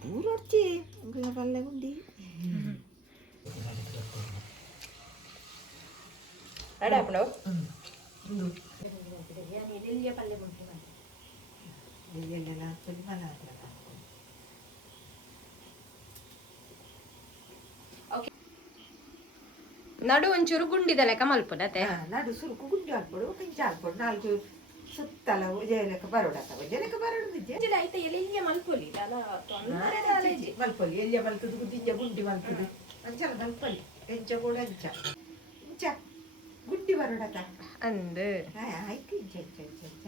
ಪೂರೊಡ್ಚಿ ಪಲ್ಯ ಗುಂಡಿ ಅಡಾಪಡು ನಡು ಒಂಚೂರು ಗುಂಡಿದ ಲೆಕ್ಕ ಮಲ್ಪುನತೆ ನಡು ಸುರುಕು ಗುಂಡಿ ಹಾಕ್ಬಿಡು ಪಿಂಚ ಹಾಕ್ಬಿಡು ನಾಲ್ಕು ಸುತ್ತಲ ಉಜಯಲೆಕ್ಕ ಬರೋಡತ್ತ ಉಜಯಲೆಕ್ಕ ಬರೋಡು ಆಯ್ತಾ ಎಲ್ಲಿಯ ಮಲ್ಪೊಲಿ ಮಲ್ಪೊಲಿ ಎಲ್ಲಿಯ ಮಲ್ತದು ಗುದ್ದಿಂಜ ಗುಂಡಿ ಮಲ್ತದು ಅಂಚಲ ಮಲ್ಪೊಲಿ ಎಂಚ ಕೂಡ ಅಂಚ ಇಂಚ ಗುಂಡಿ ಬರೋಡತ್ತ ಅಂದು ಆಯ್ತು ಇಂಚ ಇಂಚ ಇಂಚ ಇಂಚ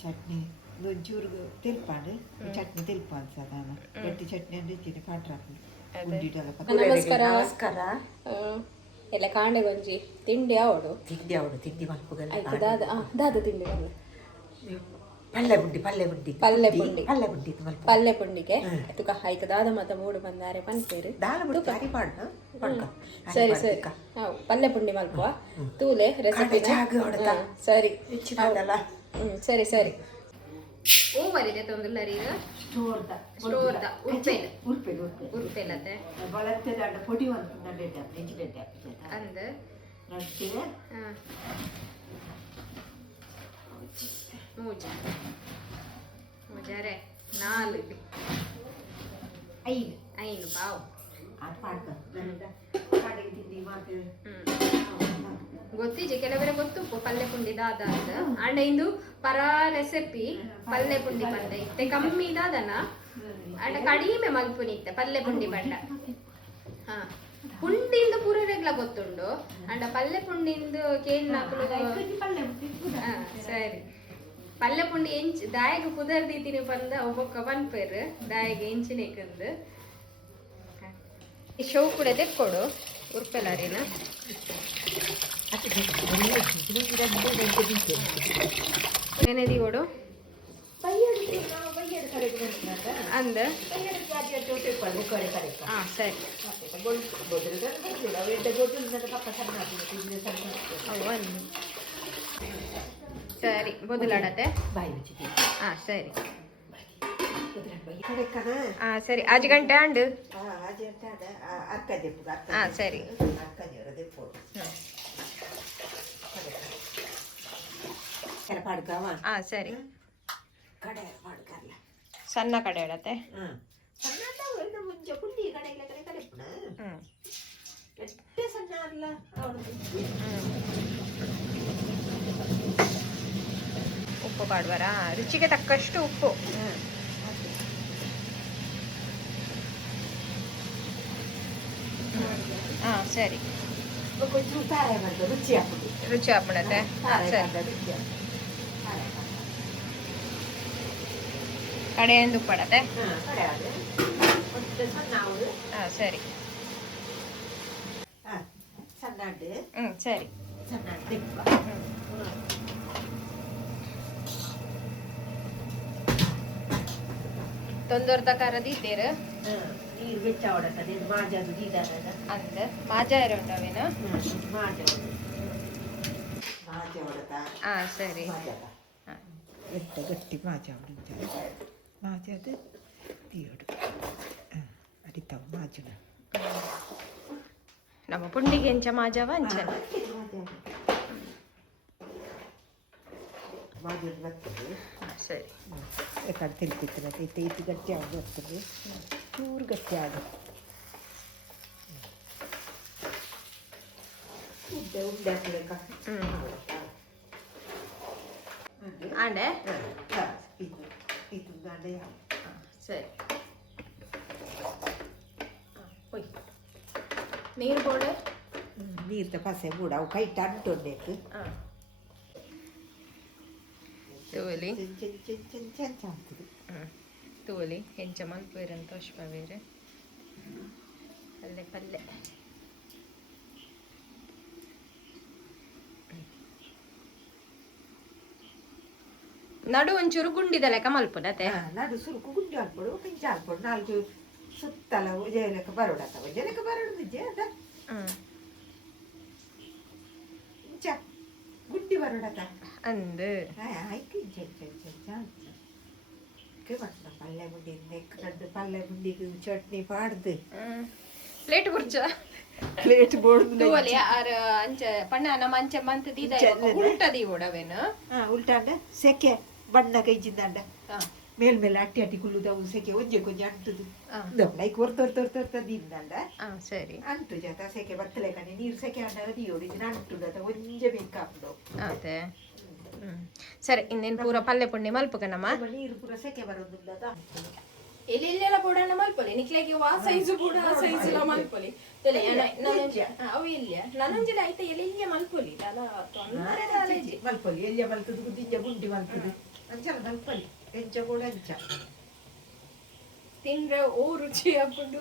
ಚಟ್ನಿ ಒಂಚೂರು ತೆಲ್ಪಾಡು ಚಟ್ನಿ ತೆಲ್ಪಾಡು ಸಾಧಾರಣ ಗಟ್ಟಿ ಚಟ್ನಿ ಅಂದ್ರೆ ಇಚ್ಚಿನ ಕಾಟ್ರಾಕು ನಮಸ್ಕಾರ ನಮಸ್ಕಾರ ಎಲ್ಲ ಕಾಂಡೆ ಗಂಜಿ ತಿಂಡಿ ಅವಡು ತಿಂಡಿ ಮಲ್ಪುಗಲ್ಲ ಆಯ್ತು ದಾದ ತಿಂಡಿ ಪಲ್ಲೆ ಪುಂಡಿಗೆ ತುಕ ಆಯ್ತು ದಾದ ಮತ ಮೂಡು ಬಂದಾರೆ ಪನ್ಪೇರು ಸರಿ ಸರಿ ಪಲ್ಲೆ ಪುಂಡಿ ಮಲ್ಪುವ ತೂಲೆ ರೆಸಿಪಿ ಸರಿ ಸರಿ ಸರಿ ಓವರಿದೆ ತೊಂದಲರಿ ಸ್ಟೋರ್ದ ಉರ್ಪೆಲತೆ ಪೊಡಿ ಅಂದ ಮೂಜಾರೆ ನಾಲ್ಕು ಐದು ಪಾವು ಗೊತ್ತಿಜಿ ಕೆಲವರೆ ಗೊತ್ತುಪ್ಪು ಪಲ್ಲೆ ಪುಂಡಿ ದಾದ ಅಂತ ಅಂಡ ಇಂದು ಪರ ರೆಸಿಪಿ ಪಲ್ಲೆ ಪುಂಡಿ ಬಂದ ಇತ್ತೆ ಕಮ್ಮಿ ದಾದನ ಅಂಡ ಕಡಿಮೆ ಮಲ್ಪುನಿತ್ತೆ ಪಲ್ಲೆ ಪುಂಡಿ ಬಂಡ ಹಾ ಪುಂಡಿಂದು ಪೂರ ರೆಗ್ಲ ಗೊತ್ತುಂಡು ಅಂಡ ಪಲ್ಲೆ ಪುಂಡಿಂದು ಕೇನ್ ಸರಿ ಪಲ್ಲೆ ಪುಂಡಿ ಎಂಚ್ ದಾಯಗ ಕುದರ್ದಿದ್ದೀನಿ ಬಂದ ಒಬ್ಬೊಕ್ಕ ಪನ್ಪೇರು ದಾಯಗ ಎಂಚಿನೇಕಂದು ಶೋ ಕೂಡ ತೆಕ್ಕೊಡು ಉರ್ಪೆಲಾರಿನ ಏನೇದಿ ಕೊಡು ಅಂದ ಸರಿ ಸರಿ ಬೊದಲಾಡತ್ತೆ ಸರಿ ಸರಿ ಆಜು ಗಂಟೆ ಅಂಡು ಸರಿ ಸರಿ ಸಣ್ಣ ಕಡೆ ಇಡತ್ತೆ ಉಪ್ಪು ಪಾಡ್ವಾರ ರುಚಿಗೆ ತಕ್ಕಷ್ಟು ಉಪ್ಪು ಸರಿ ರುಚಿ ಹಾಕ್ಬಿಡತ್ತೆ ಸರಿ ಕಡೆಯಿಂದ ಉಪ್ಪಡತ್ತೆ ಸರಿ ಸರಿ ತೊಂದೋರ್ ತಕಾರದಿ ಇದ್ದೀರ ನೀರು ಬೆಚ್ಚ ಹೊಡತದೆ ಮಾಜದು ಅಂದ ಮಾಜ ಇರೋಂಡವೇನ ಮಾಜ ಹೊಡತ ಸರಿ ಎಂತ ಗಟ್ಟಿ ಮಾಜ ಹೊಡಿತ ಮಾಜದು ತೀಡು ಅಡಿತಾವ ಮಾಜನ ನಮ್ಮ ಪುಂಡಿಗೆ ಎಂಚ ಮಾಜವ ಅಂಚನ ಮಾಜದು ಬರ್ತದೆ ಸರಿ ಯಾಕಂದ್ರೆ ತಿಳ್ಪಿರ್ತದೆ ಇದು ಗಟ್ಟಿ ಆಗಿ ಬರ್ತದೆ ಚೂರು ಗಟ್ಟಿ ಆಗುತ್ತೆ ಉದ್ದೆ ಹಾಕಬೇಕ ಅಂಡೆ ಇದು ಅಂಡೆ ಸರಿ ಹೋಯ್ ನೀರು ಬೋಡೆ ನೀರ್ದ ಪಸೆ ಕೂಡ ಅವು ಕೈ ಟಂಟೊಂಡೆಕ್ ತೂಲಿ ತೂಲಿ ಹೆಂಚ ಮಲ್ಪೇರಂತ ಅಶ್ಪ ಬೇರೆ ಪಲ್ಲೆ ಪಲ್ಲೆ ನಡು ಒಂಚೂರು ಗುಂಡಿದ ಲೆಕ್ಕ ಮಲ್ಪುನತೆ ನಡು ಸುರುಕು ಗುಂಡಿ ಹಾಕ್ಬಿಡು ಪಿಂಚ ಹಾಕ್ಬಿಡು ನಾಲ್ಕು ಸುತ್ತಲ ಉಜಯಲೆಕ್ಕ ಬರೋಡತ್ತ ಉಜಯಲೆಕ್ಕ ಬರೋಡು ನಿಜ ಅದ ಇಂಚ ಗುಂಡಿ ಬರೋಡತ್ತ ಅಂದು ಆಯ್ತು ಇಂಚ ಇಂಚ ಇಂಚ ಇಂಚ ಬರ್ತಪ್ಪ ಪಲ್ಯ ಪುಂಡಿ ನೆಕ್ಸ್ಟ್ ಪಲ್ಯ ಪುಂಡಿಗೆ ಚಟ್ನಿ ಪಾಡ್ದು ಪ್ಲೇಟ್ ಕುರ್ಚ ಪ್ಲೇಟ್ ಬೋರ್ಡ್ ತೂವಲಿ ಆರ ಅಂಚ ಪಣ್ಣ ನಮ್ಮ ಅಂಚ ಮಂತ್ ದೀದ ಉಲ್ಟದಿ ಓಡವೇನು ಉಲ್ಟಾಂಡ ಸೆಕೆ ಬಣ್ಣ ಕೈಜಿಂದಾಂಡ ಮೇಲ್ಮೇಲೆ ಅಟ್ಟಿ ಅಟ್ಟಿ ಕುಲ್ಲುದವು ಸೆಕೆ ಒಂಜೆ ಕೊಂಚ ಅಂಟುದು ಲೈಕ್ ಹೊರ್ತೊರ್ತೊರ್ತೊರ್ತದಿಂದಾಂಡ ಸರಿ ಅಂಟು ಜಾತ ಸೆಕೆ ಬತ್ತಲೆ ಕಣಿ ನೀರು ಸೆಕೆ ಅಂಡಾಗ ದಿಯೋಡಿ ಅಂಟುದ ಒಂಜೆ ಬೇಕಾಪ್ದು ಅದೇ ಸರಿ ಇನ್ನೇನು ಪೂರ ಪಲ್ಲೆ ಪುಂಡಿ ಮಲ್ಪಕನಮ್ಮ ನೀರು ಪೂರ ಸೆಕೆ ಬರೋದು ಎಲ್ಲೆಲ್ಲೆಲ್ಲ ಕೂಡ ಮಲ್ಪೊಲಿ ನಿಕ್ಲೆಗೆ ವಾ ಸೈಜು ಕೂಡ ಆ ಸೈಜ್ ಎಲ್ಲ ಮಲ್ಪೊಲಿ ತಲೆ ಅವು ಇಲ್ಲ ನನಂಜಲ ಆಯ್ತಾ ಎಲ್ಲೆಲ್ಲ ಮಲ್ಪೊಲಿ ಅಲ್ಲ ತೊಂದರೆ ಕಾಲೇಜಿ ಮಲ್ಪೊಲಿ ಎಲ್ಲ ಮಲ್ತದು ಗುದ್ದಿಂಜ ಗುಂಡಿ ಮಲ್ತದು ಅಂಚಲ ಮಲ್ಪೊಲಿ ಎಂಚ ಕೂಡ ಅಂಚ ತಿಂದ್ರೆ ಓ ರುಚಿ ಹಾಕೊಂಡು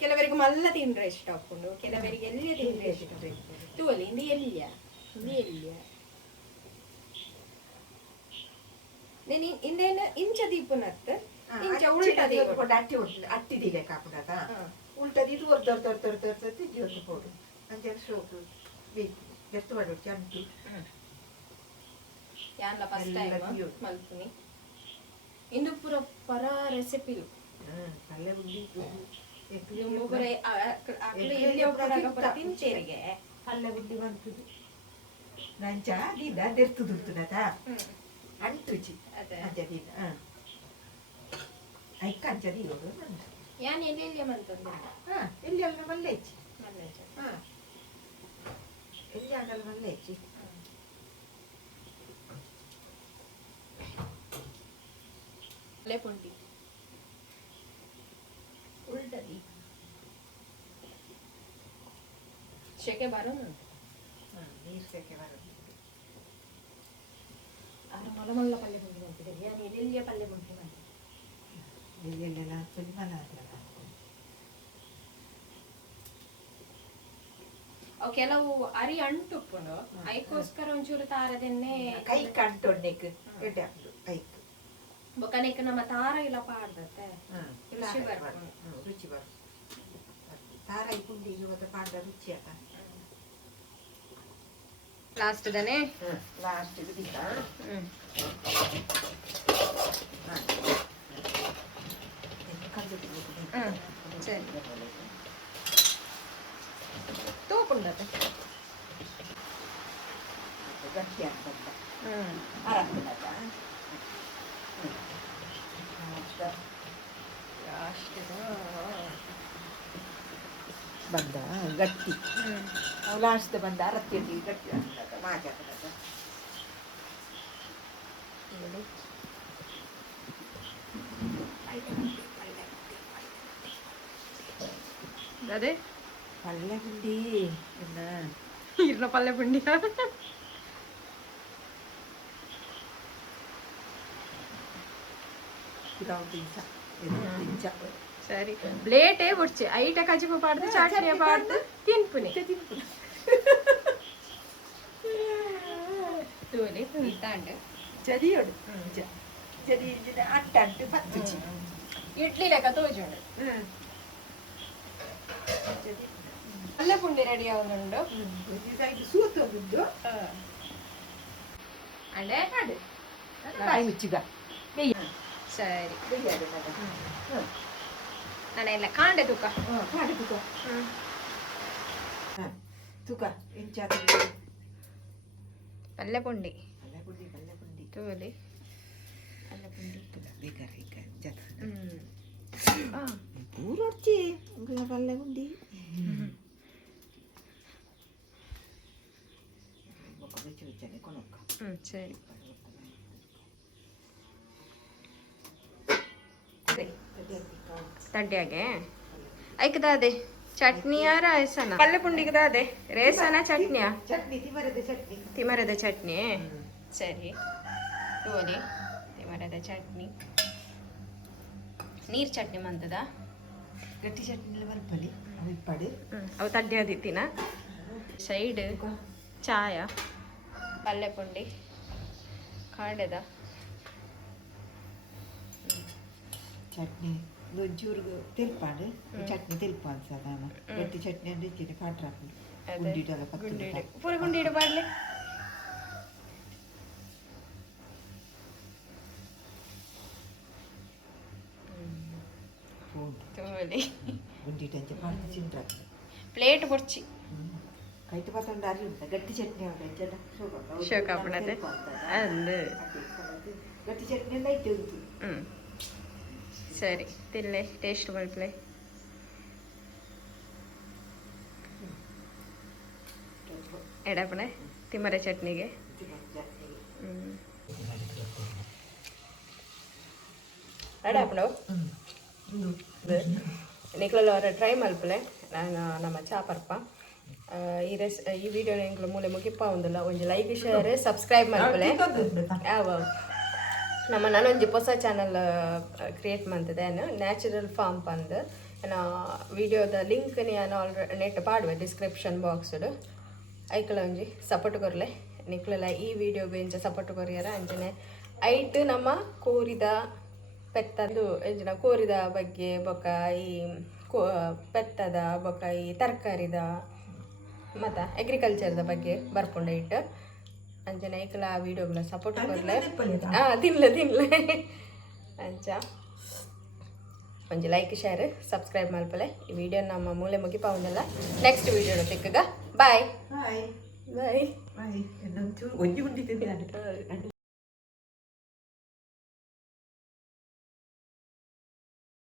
ಕೆಲವರಿಗೆ ಮಲ್ಲ ತಿಂದ್ರೆ ಇಷ್ಟ ಹಾಕೊಂಡು ಕೆಲವರಿಗೆ ಎಲ್ಲಿ ತಿಂದ್ರೆ ಇಷ್ಟ ತೂವಲಿ ಇಂದು ಎಲ್ಲಿಯ నేను ఇందేనా ఇంచ దీపునత్త ఇంచ ఉల్టా దీపుడు అట్టి దిలే కాకుండా ఉల్టా దీదు వర్ తిజోడు పోడు అంజే షోకు ఎత్తు పడు చంటి యాన్ల ఫస్ట్ టైం మల్పుని ఇందు పుర పర రెసిపీలు పల్లె బుండి ಎಕ್ಲಿ ಮುಗರೆ ಅಕ್ಲಿ ಇಲ್ಲಿ ಒಬ್ಬರಾಗ ತಿಂತೇರಿಗೆ ಪಲ್ಲೆ ಬುಂಡಿ ಬಂತದು ನಂಚ ದಿದ ದೆರ್ತು ದುರ್ತುನತ ಅಂಟುಚಿ ಅಂಜದಿನ ಐಕ ಅಂಜದಿ ನೋಡು ಯಾನ್ ಎಲ್ಲೆಲ್ಲಿ ಮಂತಂದ ಎಲ್ಲಿ ಅಲ್ಲ ಮಲ್ಲೆಚ್ಚಿ ಎಲ್ಲಿ ಆಗಲ್ಲ ಮಲ್ಲೆಚ್ಚಿ ಪಲ್ಲೆ ಪುಂಡಿ ಉಲ್ಟದಿ ಶೆಕೆ ಬರೋನು ನೀರು ಸೆಕೆ ಬರೋದು ಮಲಮಲ್ಲ ಪಲ್ಲೆ ಪುಂಡಿ ಮಾಡ್ತಿದ್ದೆ ಯಾನ್ ಎಲ್ಲೆಲ್ಲಿಯ ಪಲ್ಲೆ ಪುಂಡಿ ಮಾಡಿ ಎಲ್ಲೆಲ್ಲ ಮಲ ಅವು ಕೆಲವು ಅರಿ ಅಂಟುಪ್ಪುಂಡು ಐಕೋಸ್ಕರ ಒಂಚೂರು ತಾರದೆನ್ನೆ ಕೈ ಕಂಟೊಂಡೆಕ್ ಎಡ್ಡೆ ಐಕ್ ಬೊಕನೆಕ್ ನಮ್ಮ ತಾರ ಇಲ್ಲ ಪಾಡ್ದತ್ತೆ ರುಚಿ ಬರ್ಕೊಂಡು ರುಚಿ ಬರ್ ತಾರ ಈ ಪುಂಡಿಗೆ ಮತ್ತೆ ಪಾಡ್ದ ರುಚಿ ಆತ ಲಾಸ್ಟ್ ದನೆ ಲಾಸ್ಟ್ ದಿಕ್ಕ ಸರಿ ತೂಪುಂಡತೆ ಗಟ್ಟಿ ಆಗ್ತದ ಆರಾಮದ ಬಂದ ಗಟ್ಟಿ ಲಾಸ್ಟ್ ಬಂದ ಅರತ್ತಿ ಗಟ್ಟಿ ಆಗ್ತದ ಮಾಜ ಆಗ್ತದ ಅದೇ ಪಲ್ಲೆ ಪುಂಡಿ ಇರ್ನ ಪಲ್ಲೆ ಪುಂಡಿ ಸರಿ ಪ್ಲೇಟೇ ಬಿಡ್ಚಿ ಐಟ ಕಜಿಪು ಪಾಡ್ದು ಚಾಟ್ನಿಯ ಪಾಡ್ದು ತಿನ್ಪುನಿ ತೂಲಿ ಇತ್ತಾಂಡು ಚದಿಯೋಡು ಚದಿ ಅಟ್ಟಂಟು ಪತ್ತುಚಿ ಇಡ್ಲಿ ಲೆಕ್ಕ ತೋಜುಂಡು ಪಲ್ಲೆ ಪುಂಡಿ ರೆಡಿ ಆಗುಂಡು ಸೂತೊಂದು ಅಂಡೆ ಕಾಯಿ ಮುಚ್ಚಿಗ ಸರಿ ನಾನೆಲ್ಲ ಕಾಂಡೆ ತುಕ ಕಾಡೆ ತುಕ ತುಕ ಇಂಚ ಪಲ್ಲೆ ಪುಂಡಿ ಪಲ್ಲೆ ಪುಂಡಿ ತೂಲಿ ಪಲ್ಲೆ ಪುಂಡಿ ಬೇಕಾರೆ ಈಗ ಜತ ಪೂರೊಡ್ಚಿ ಪಲ್ಲೆ ಪುಂಡಿ ಸರಿ ತಡ್ಯಾಗೆ ಐಕದಾದೆ ಚಟ್ನಿಯಾರ ರೇಸನ ಪಲ್ಲೆ ಪುಂಡಿಗದಾದೆ ರೇಸನ ಚಟ್ನಿಯಾ ಚಟ್ನಿ ತಿಮರದ ಚಟ್ನಿ ತಿಮರದ ಚಟ್ನಿ ಸರಿ ತೋಲಿ ತಿಮರದ ಚಟ್ನಿ ನೀರ್ ಚಟ್ನಿ ಮಂತದ ಗಟ್ಟಿ ಚಟ್ನಿ ಮಲ್ಪಲಿ ಅವಿಪ್ಪಡು ಅವು ತಡ್ಯಾದಿತ್ತಿನ ಸೈಡ್ ಚಾಯ ಪಲ್ಲೆ ಪುಂಡಿ ಕಾಡೆದ ಚಟ್ನಿ ಒಂಚೂರು ತೆಲ್ಪಾಡು ಚಟ್ನಿ ತೆಲ್ಪ ಸಾಧಾರಣ ಗಟ್ಟಿ ಚಟ್ನಿ ಅಂದ್ರೆ ಇಚ್ಚಿನ ಕಾಟ್ರಾಕು ಗುಂಡಿಡಲ್ಲ ಗುಂಡಿಡು ಪೂರ ಗುಂಡಿಡು ಬಾಡ್ಲೆ ಉಂಟು ತೋಲಿ ಗುಂಡಿಟಂಚೆ ಪಾಡ್ದು ತಿಂಡ್ರೆ ಪ್ಲೇಟ್ ಕೊಡ್ಚಿ ಕೈಟ್ ಪಾತೊಂಡು ಅರಿ ಉಂಟ ಗಟ್ಟಿ ಚಟ್ನಿ ಉಂಟು ಎಂಚೆಲ್ಲ ಶೋಕಾಪಣತೆ ಅಂದು ಗಟ್ಟಿ ಚಟ್ನಿ ಎಲ್ಲ ಐತೆ ಉಂಟು ಸರಿ ತಿನ್ಲೆ ಟೇಸ್ಟ್ ಮಲ್ಪಲೆ ಎಡಪಣೆ ತಿಮ್ಮರೆ ಚಟ್ನಿಗೆ ಎಡಪಣವು ನಿಕ್ಲೆಲ್ಲ ಅವರ ಟ್ರೈ ಮಲ್ಪಲೆ ನಾನು ನಮ್ಮ ಚಾಪರ್ಪ ಈ ವಿಡಿಯೋ ನಿಂಗ್ಲು ಮೂಲೆ ಮುಗಿಪ್ಪ ಒಂದಿಲ್ಲ ಒಂದು ಲೈಕ್ ಶೇರ್ ಸಬ್ಸ್ಕ್ರೈಬ್ ಮಲ್ಪಲೆ ಯಾವ ನಮ್ಮ ನಾನೊಂದು ಹೊಸ ಚಾನಲ್ ಕ್ರಿಯೇಟ್ ಮಾಡ್ತಿದ್ದೆ ನ್ಯಾಚುರಲ್ ಫಾರ್ಮ್ ಪಂದು ನಾ ವಿಡಿಯೋದ ಲಿಂಕ್ ನಾನು ಆಲ್ರೆಡಿ ನೆಟ್ ಪಾಡುವೆ ಡಿಸ್ಕ್ರಿಪ್ಷನ್ ಬಾಕ್ಸ್ಡು ಐಕಲ ಒಂಜಿ ಸಪೋರ್ಟ್ ಕೊರ್ಲೆ ನಿಕ್ಲೆಲ್ಲ ಈ ವಿಡಿಯೋ ಬೇಂಚ ಸಪೋರ್ಟ್ ಕೊರಿಯರ ಅಂಚನೆ ಐಟ್ ನಮ್ಮ ಕೋರಿದ ಪೆತ್ತದು ಎಂಚಿನ ಕೋರಿದ ಬಗ್ಗೆ ಬೊಕ್ಕ ಈ ಪೆತ್ತದ ಬೊಕ್ಕ ಈ ತರಕಾರಿದ ಮತ್ತು ಅಗ್ರಿಕಲ್ಚರ್ದ ಬಗ್ಗೆ ಬರ್ಪುಂಡೆ ಇಟ್ಟು ಅಂಚನೆ ಐಕಲ ಆ ವಿಡಿಯೋಗಳ ಸಪೋರ್ಟ್ ಕೊರ್ಲೆ ತಿನ್ಲೆ ಅಂಚ ಒಂಜಿ ಲೈಕ್ ಶೇರ್ ಸಬ್ಸ್ಕ್ರೈಬ್ ಮಲ್ಪಲೆ ಈ ವಿಡಿಯೋ ನಮ್ಮ ಮೂಲೆ ಮುಗಿಪ ಒಂದಲ್ಲ ನೆಕ್ಸ್ಟ್ ವಿಡಿಯೋ ತಿಕ್ಕಗ ಬಾಯ್ ಬಾಯ್ ಬಾಯ್ ಬಾಯ್ ಒಂಚೂರು ಒಂಜಿ ಗುಂಡಿ ತಿಂದೆ